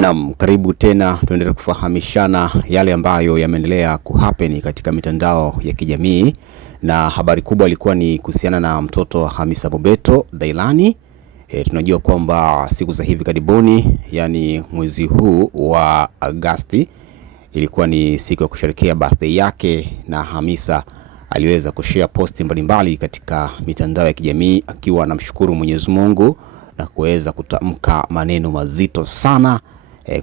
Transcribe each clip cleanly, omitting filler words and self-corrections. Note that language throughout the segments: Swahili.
Naam, karibu tena, tuendelee kufahamishana yale ambayo yameendelea kuhappen katika mitandao ya kijamii, na habari kubwa ilikuwa ni kuhusiana na mtoto Hamisa Mobeto Dailani. Tunajua kwamba siku za hivi karibuni, yani mwezi huu wa Agosti, ilikuwa ni siku ya kusherehekea birthday yake, na Hamisa aliweza kushare posti mbalimbali katika mitandao ya kijamii akiwa anamshukuru Mwenyezi Mungu na kuweza kutamka maneno mazito sana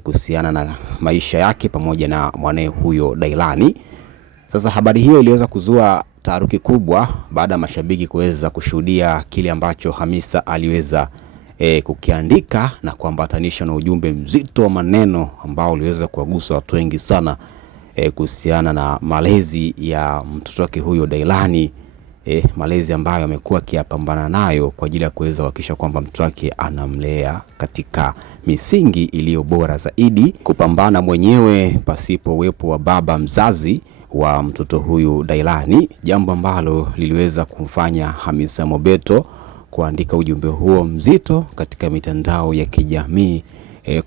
kuhusiana na maisha yake pamoja na mwanae huyo Dailani. Sasa habari hiyo iliweza kuzua taharuki kubwa baada ya mashabiki kuweza kushuhudia kile ambacho Hamisa aliweza kukiandika na kuambatanisha na ujumbe mzito wa maneno ambao uliweza kuwagusa watu wengi sana kuhusiana na malezi ya mtoto wake huyo Dailani, malezi ambayo amekuwa akiyapambana nayo kwa ajili ya kuweza kuhakikisha kwamba mtoto wake anamlea katika misingi iliyo bora zaidi, kupambana mwenyewe pasipo uwepo wa baba mzazi wa mtoto huyu Dailani, jambo ambalo liliweza kumfanya Hamisa Mobeto kuandika ujumbe huo mzito katika mitandao ya kijamii,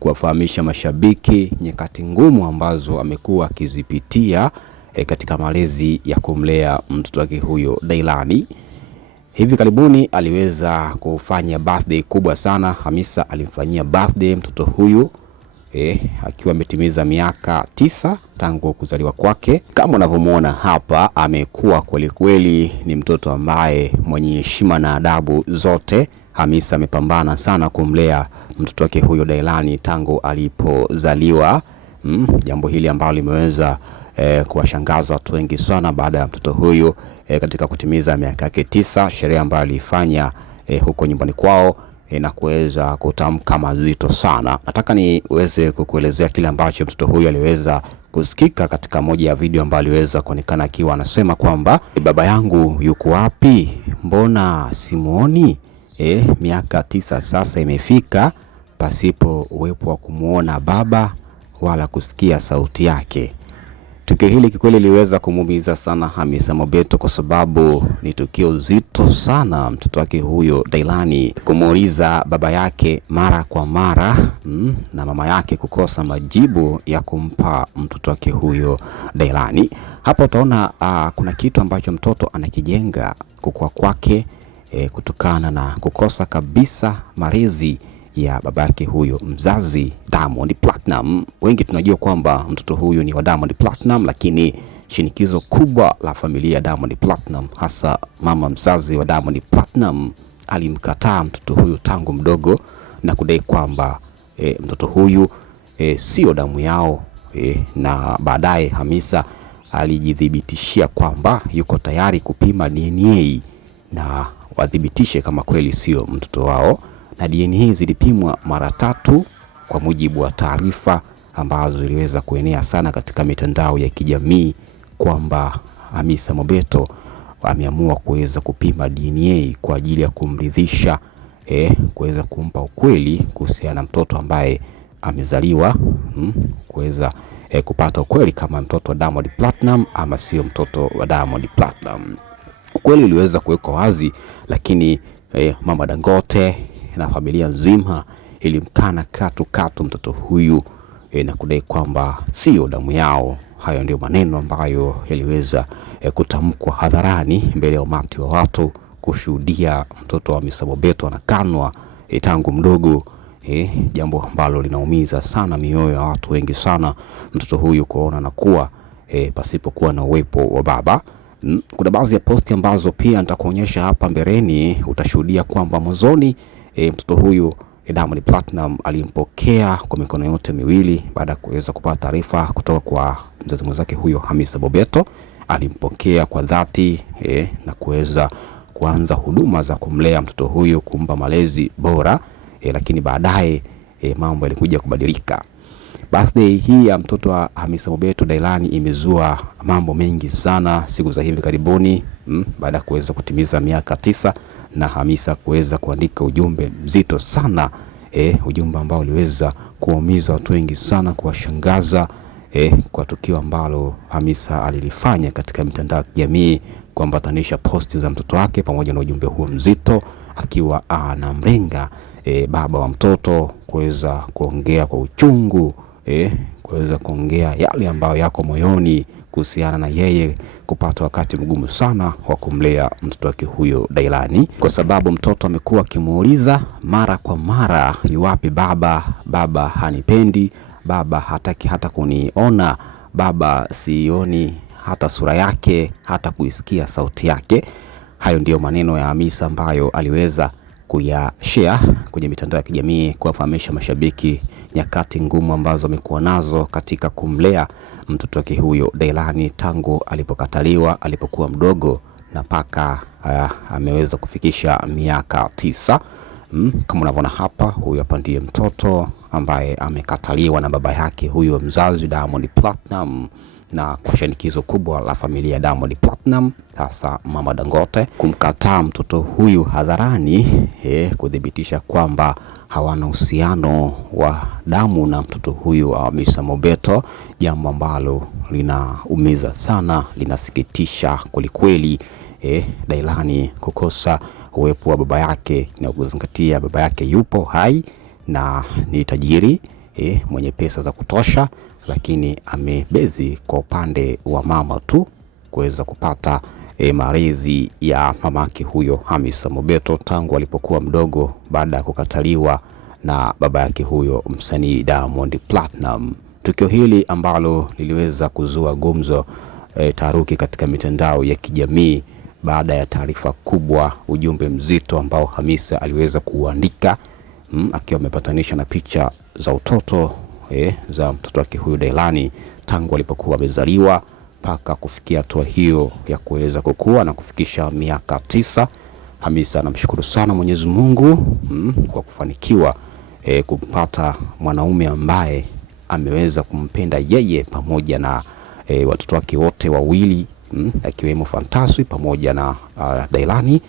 kuwafahamisha mashabiki nyakati ngumu ambazo amekuwa akizipitia katika malezi ya kumlea mtoto wake huyo Dailani. Hivi karibuni aliweza kufanya birthday kubwa sana. Hamisa alimfanyia birthday mtoto huyu akiwa ametimiza miaka 9 tangu kuzaliwa kwake. Kama unavyomuona hapa, amekuwa kweli kweli, ni mtoto ambaye mwenye heshima na adabu zote. Hamisa amepambana sana kumlea mtoto wake huyo Dailani tangu alipozaliwa. Jambo hili ambalo limeweza kuwashangaza watu wengi sana baada ya mtoto huyu katika kutimiza miaka yake 9, sherehe ambayo alifanya huko nyumbani kwao na kuweza kutamka mazito sana. Nataka niweze kukuelezea kile ambacho mtoto huyu aliweza kusikika katika moja ya video ambayo aliweza kuonekana akiwa anasema kwamba baba yangu yuko wapi? Mbona simuoni? Miaka 9 sasa imefika pasipo uwepo wa kumuona baba wala kusikia sauti yake. Tukio hili kikweli liweza kumuumiza sana Hamisa Mobeto kwa sababu ni tukio zito sana mtoto wake huyo Dailani kumuuliza baba yake mara kwa mara, na mama yake kukosa majibu ya kumpa mtoto wake huyo Dailani. Hapo utaona kuna kitu ambacho mtoto anakijenga kukua kwake kutokana na kukosa kabisa malezi ya babake huyo mzazi Diamond Platinum. Wengi tunajua kwamba mtoto huyu ni wa Diamond Platinum, lakini shinikizo kubwa la familia ya Diamond Platinum, hasa mama mzazi wa Diamond Platinum, alimkataa mtoto huyu tangu mdogo na kudai kwamba mtoto huyu sio damu yao, na baadaye Hamisa alijidhibitishia kwamba yuko tayari kupima DNA na wadhibitishe kama kweli sio mtoto wao, na DNA zilipimwa mara 3 kwa mujibu wa taarifa ambazo ziliweza kuenea sana katika mitandao ya kijamii kwamba Hamisa Mobeto ameamua kuweza kupima DNA kwa ajili ya kumridhisha, kuweza kumpa ukweli kuhusiana na mtoto ambaye amezaliwa, kuweza kupata ukweli kama mtoto wa Diamond Platinum ama sio mtoto wa Diamond Platinum. Ukweli uliweza kuwekwa wazi, lakini Mama Dangote na familia nzima ilimkana katu mtoto huyu na kudai kwamba sio damu yao. Hayo ndio maneno ambayo yaliweza kutamkwa hadharani mbele ya umati wa watu kushuhudia mtoto wa Hamisa Mobeto anakanwa tangu mdogo, jambo ambalo linaumiza sana mioyo ya watu wengi sana, mtoto huyu kuona anakuwa pasipokuwa na uwepo wa baba. Kuna baadhi ya posti ambazo pia nitakuonyesha hapa mbeleni, utashuhudia kwamba mwanzoni mtoto huyu Diamond Platinum alimpokea kwa mikono yote miwili baada ya kuweza kupata taarifa kutoka kwa mzazi mwenzake huyo Hamisa Mobeto. Alimpokea kwa dhati na kuweza kuanza huduma za kumlea mtoto huyo, kumpa malezi bora, lakini baadaye mambo yalikuja kubadilika. Birthday hii ya mtoto wa Hamisa Mobeto Dailani imezua mambo mengi sana siku za hivi karibuni, baada ya kuweza kutimiza miaka 9 na Hamisa kuweza kuandika ujumbe mzito sana, ujumbe ambao uliweza kuumiza watu wengi sana, kuwashangaza kwa tukio ambalo Hamisa alilifanya katika mitandao ya kijamii, kuambatanisha posti za mtoto wake pamoja na ujumbe huo mzito akiwa anamlenga baba wa mtoto kuweza kuongea kwa uchungu, kuweza kuongea yale ambayo yako moyoni kuhusiana na yeye kupata wakati mgumu sana wa kumlea mtoto wake huyo Dailani, kwa sababu mtoto amekuwa akimuuliza mara kwa mara, yuwapi baba? Baba hanipendi, baba hataki hata kuniona, baba sioni hata sura yake, hata kuisikia sauti yake. Hayo ndiyo maneno ya Hamisa ambayo aliweza kuyashare kwenye mitandao ya kijamii kuwafahamisha mashabiki nyakati ngumu ambazo amekuwa nazo katika kumlea mtoto wake huyo Dailani tangu alipokataliwa alipokuwa mdogo na paka ameweza kufikisha miaka 9. Kama unavyoona hapa, huyu hapa ndiye mtoto ambaye amekataliwa na baba yake huyo mzazi Diamond Platinum, na kwa shinikizo kubwa la familia Diamond Platinum, hasa Mama Dangote, kumkataa mtoto huyu hadharani, kudhibitisha kwamba hawana uhusiano wa damu na mtoto huyu Hamisa Mobeto, jambo ambalo linaumiza sana, linasikitisha kwelikweli. Dailani kukosa uwepo wa baba yake na kuzingatia baba yake yupo hai na ni tajiri, mwenye pesa za kutosha, lakini amebezi kwa upande wa mama tu kuweza kupata malezi ya mamake huyo Hamisa Mobeto tangu alipokuwa mdogo, baada ya kukataliwa na baba yake huyo msanii Diamond Platinum. Tukio hili ambalo liliweza kuzua gumzo, taharuki katika mitandao ya kijamii baada ya taarifa kubwa, ujumbe mzito ambao Hamisa aliweza kuandika, akiwa amepatanisha na picha za utoto za mtoto wake huyo Dailani tangu alipokuwa amezaliwa mpaka kufikia hatua hiyo ya kuweza kukua na kufikisha miaka 9. Hamisa anamshukuru sana Mwenyezi Mungu kwa kufanikiwa kumpata mwanaume ambaye ameweza kumpenda yeye pamoja na watoto wake wote wawili, akiwemo Fantasy pamoja na Dailani,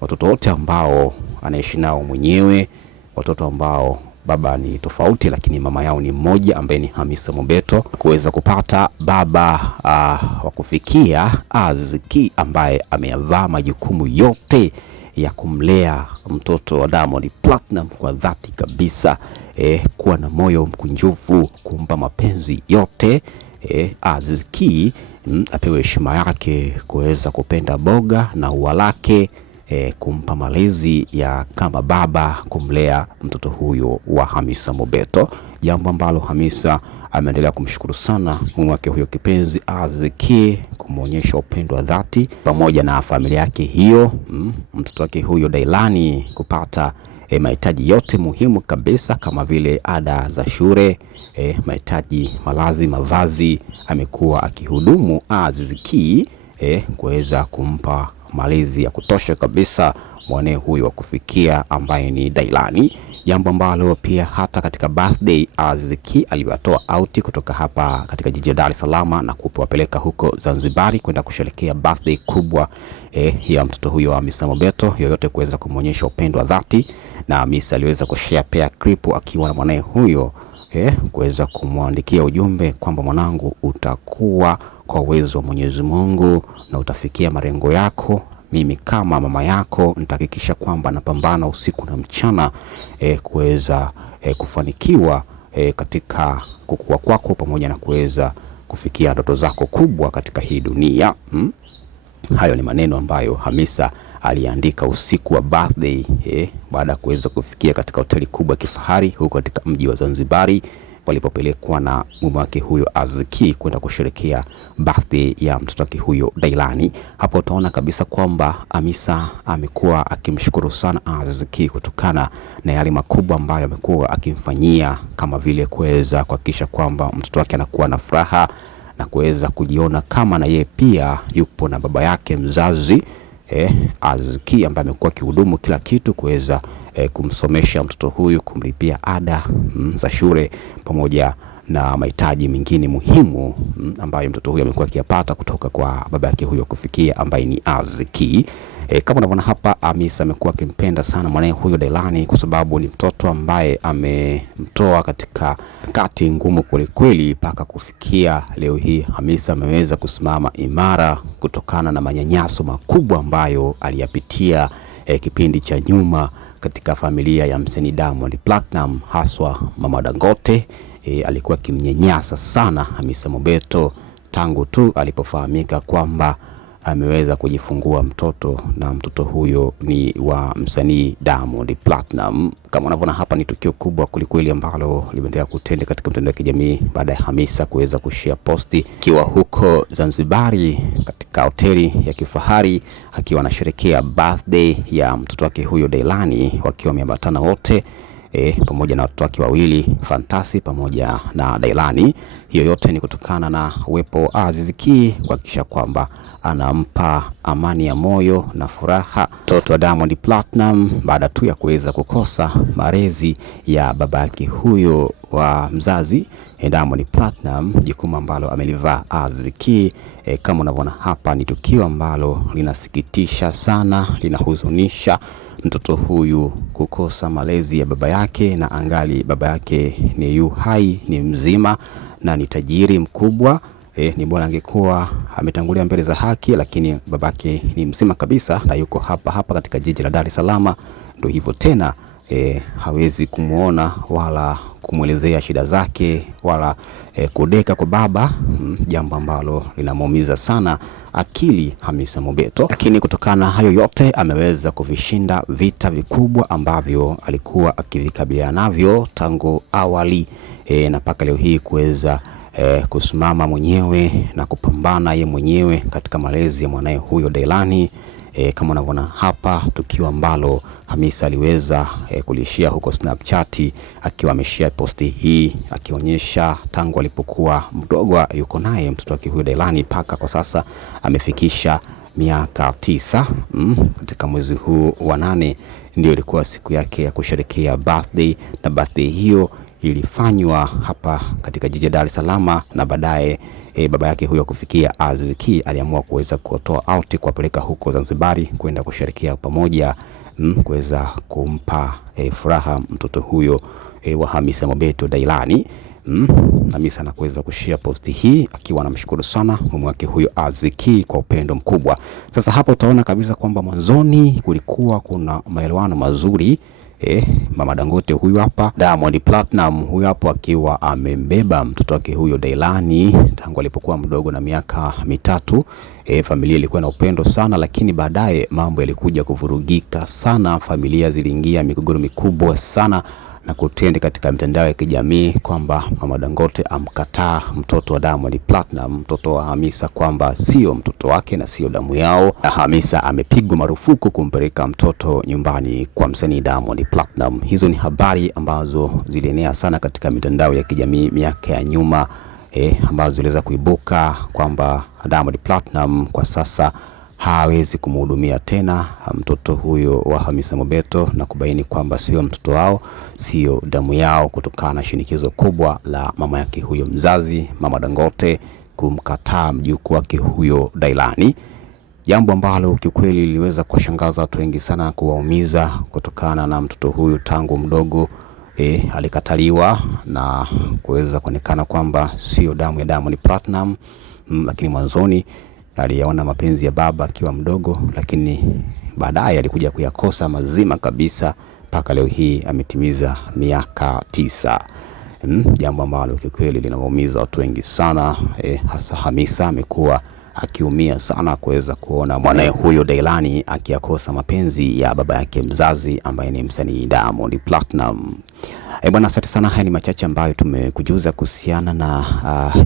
watoto wote ambao anaishi nao mwenyewe, watoto ambao baba ni tofauti lakini mama yao ni mmoja ambaye ni Hamisa Mobeto. Kuweza kupata baba wa kufikia Aziz Ki ambaye ameyavaa majukumu yote ya kumlea mtoto wa Diamond Platinum kwa dhati kabisa, kuwa na moyo mkunjufu, kumpa mapenzi yote. Aziz Ki apewe heshima yake, kuweza kupenda boga na ua lake, kumpa malezi ya kama baba, kumlea mtoto huyo wa Hamisa Mobeto, jambo ambalo Hamisa ameendelea kumshukuru sana mume wake huyo kipenzi Aziz Ki, kumuonyesha upendo wa dhati pamoja na familia yake hiyo, mtoto wake huyo Dailani kupata mahitaji yote muhimu kabisa kama vile ada za shule, mahitaji malazi, mavazi. Amekuwa akihudumu Aziz Ki, kuweza kumpa malezi ya kutosha kabisa mwanae huyu wa kufikia ambaye ni Dailani, jambo ambalo pia hata katika birthday Aziz Ki aliwatoa out kutoka hapa katika jiji la Dar es Salaam na kuwapeleka huko Zanzibar kwenda kusherehekea birthday kubwa ya mtoto huyo wa Hamisa Mobeto, yoyote kuweza kumuonyesha upendo wa dhati. Na Hamisa aliweza kushare pia clip akiwa na mwanae huyo, kuweza kumwandikia ujumbe kwamba mwanangu, utakuwa kwa uwezo wa Mwenyezi Mungu na utafikia malengo yako. Mimi kama mama yako nitahakikisha kwamba napambana usiku na mchana kuweza kufanikiwa katika kukua kwako pamoja na kuweza kufikia ndoto zako kubwa katika hii dunia. Hayo ni maneno ambayo Hamisa aliandika usiku wa birthday baada ya kuweza kufikia katika hoteli kubwa kifahari huko katika mji wa Zanzibari, walipopelekwa na mume wake huyo Aziz Ki kwenda kusherehekea birthday ya mtoto wake huyo Dailani. Hapo utaona kabisa kwamba Hamisa amekuwa akimshukuru sana Aziz Ki kutokana na yale makubwa ambayo amekuwa akimfanyia, kama vile kuweza kuhakikisha kwamba mtoto wake anakuwa na furaha na kuweza kujiona kama na yeye pia yupo na baba yake mzazi Aziz Ki ambaye amekuwa kihudumu kila kitu kuweza kumsomesha mtoto huyu, kumlipia ada za shule pamoja na mahitaji mengine muhimu ambayo mtoto huyu amekuwa akiyapata kutoka kwa baba yake huyo kufikia ambaye ni Aziz Ki. Kama unavyoona hapa, Hamisa amekuwa akimpenda sana mwanae huyo Dailani kwa sababu ni mtoto ambaye amemtoa katika kati ngumu kweli mpaka kufikia leo hii. Hamisa ameweza kusimama imara kutokana na manyanyaso makubwa ambayo aliyapitia kipindi cha nyuma katika familia ya msanii Diamond Platnumz, haswa Mama Dangote. Alikuwa kimnyanyasa sana Hamisa Mobeto tangu tu alipofahamika kwamba ameweza kujifungua mtoto, na mtoto huyo ni wa msanii Diamond Platnumz. Kama unavyoona hapa, ni tukio kubwa kulikweli ambalo limeendelea kutendeka katika mtandao wa kijamii baada ya Hamisa kuweza kushare posti akiwa huko Zanzibari katika hoteli ya kifahari akiwa anasherehekea birthday ya mtoto wake huyo Dailani, wakiwa wameambatana wote pamoja na watoto wake wawili Fantasy pamoja na Dailani. Hiyo yote ni kutokana na uwepo wa Aziz Ki kuhakikisha kwamba anampa amani ya moyo na furaha mtoto wa Diamond Platnumz baada tu ya kuweza kukosa malezi ya baba yake huyo wa mzazi Diamond Platnumz, jukumu ambalo amelivaa Aziz Ki. Kama unavyoona hapa, ni tukio ambalo linasikitisha sana, linahuzunisha mtoto huyu kukosa malezi ya baba yake, na angali baba yake ni yu hai, ni mzima na ni tajiri mkubwa. Ni bora angekuwa ametangulia mbele za haki, lakini babake ni mzima kabisa na yuko hapa katika jiji la Dar es Salaam. Ndio hivyo tena, hawezi kumuona wala kumuelezea shida zake wala kudeka kwa baba, jambo ambalo linamuumiza sana akili Hamisa Mobeto. Lakini kutokana na hayo yote ameweza kuvishinda vita vikubwa ambavyo alikuwa akivikabiliana navyo tangu awali, na mpaka leo hii kuweza kusimama mwenyewe na kupambana yeye mwenyewe katika malezi ya mwanae huyo Dailani. Kama unavyoona hapa, tukio ambalo Hamisa aliweza kulishia huko Snapchat, akiwa ameshare posti hii akionyesha tangu alipokuwa mdogo yuko naye mtoto wake huyo Dailani mpaka kwa sasa amefikisha miaka 9. Katika mwezi huu wa 8 ndio ilikuwa siku yake ya kusherehekea birthday, na birthday hiyo ilifanywa hapa katika jiji la Dar es Salaam, na baadaye baba yake huyo kufikia Aziz Ki aliamua kuweza kutoa out kuwapeleka huko Zanzibari kwenda kusherehekea pamoja, kuweza kumpa furaha mtoto huyo wa Hamisa Mobeto Dailani. Hamisa anakuweza kushare posti hii akiwa anamshukuru sana mume wake huyo Aziz Ki kwa upendo mkubwa. Sasa hapa utaona kabisa kwamba mwanzoni kulikuwa kuna maelewano mazuri. Mama Dangote huyu hapa, Diamond Platnumz huyu hapo akiwa amembeba mtoto wake huyo Dailani tangu alipokuwa mdogo na miaka 3. Familia ilikuwa na upendo sana, lakini baadaye mambo yalikuja kuvurugika sana. Familia ziliingia migogoro mikubwa sana na kutende katika mitandao ya kijamii kwamba Mama Dangote amkataa mtoto wa Diamond Platnumz, mtoto wa Hamisa, kwamba sio mtoto wake na sio damu yao. Na Hamisa amepigwa marufuku kumpeleka mtoto nyumbani kwa msanii Diamond Platnumz. Hizo ni habari ambazo zilienea sana katika mitandao ya kijamii miaka ya nyuma, ambazo ziliweza kuibuka kwamba Diamond Platnumz kwa sasa hawezi kumhudumia tena mtoto huyo wa Hamisa Mobeto, na kubaini kwamba sio mtoto wao, sio damu yao, kutokana na shinikizo kubwa la mama yake huyo mzazi Mama Dangote kumkataa mjukuu wake huyo Dailani, jambo ambalo kiukweli liliweza kuwashangaza watu wengi sana na kuwaumiza, kutokana na mtoto huyu tangu mdogo alikataliwa na kuweza kuonekana kwamba sio damu ya Diamond Platnumz. Lakini mwanzoni aliyaona mapenzi ya baba akiwa mdogo, lakini baadaye alikuja kuyakosa mazima kabisa mpaka leo hii ametimiza miaka 9. Jambo ambalo kikweli linawaumiza watu wengi sana. Hasa Hamisa amekuwa akiumia sana kuweza kuona mwanae huyo Dailani akiyakosa mapenzi ya baba yake mzazi ambaye ni msanii Diamond Platnumz. Bwana, asante sana. Haya ni machache ambayo tumekujuza kuhusiana na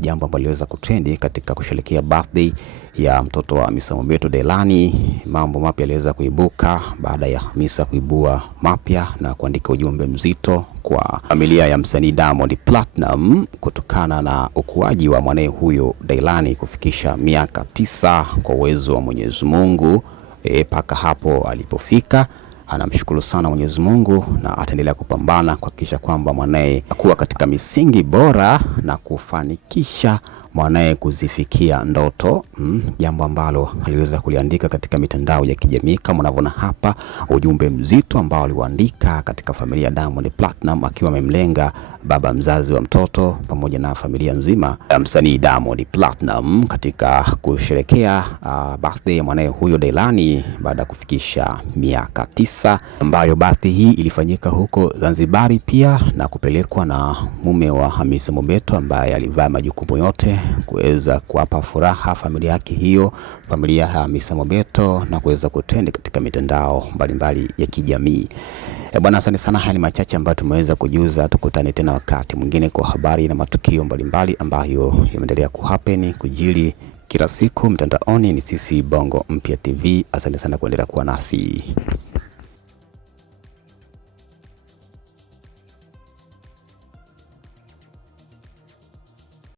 jambo ambalo liweza kutrendi katika kusherehekea birthday ya mtoto wa Hamisa Mobeto Dailani. Mambo mapya yaliweza kuibuka baada ya Hamisa kuibua mapya na kuandika ujumbe mzito kwa familia ya msanii Diamond Platnumz kutokana na ukuaji wa mwanae huyo Dailani kufikisha miaka 9 kwa uwezo wa Mwenyezi Mungu. Paka hapo alipofika, anamshukuru sana Mwenyezi Mungu na ataendelea kupambana kuhakikisha kwamba mwanae akuwa katika misingi bora na kufanikisha mwanae kuzifikia ndoto, jambo ambalo aliweza kuliandika katika mitandao ya kijamii. Kama unavyoona hapa, ujumbe mzito ambao aliuandika katika familia ya Diamond Platnumz, akiwa amemlenga baba mzazi wa mtoto pamoja na familia nzima ya msanii Diamond Platnumz katika kusherekea birthday ya mwanae huyo Dailani baada ya kufikisha miaka 9, ambayo birthday hii ilifanyika huko Zanzibar pia na kupelekwa na mume wa Hamisa Mobeto, ambaye alivaa majukumu yote kuweza kuwapa furaha familia yake hiyo, familia ya Hamisa Mobeto, na kuweza kutenda katika mitandao mbalimbali ya kijamii. Bwana, asante sana. Haya ni machache ambayo tumeweza kujuza. Tukutane tena wakati mwingine kwa habari na matukio mbalimbali ambayo yameendelea kuhappen kujili kila siku mtandaoni. Ni sisi Bongo Mpya TV. Asante sana kuendelea kuwa nasi.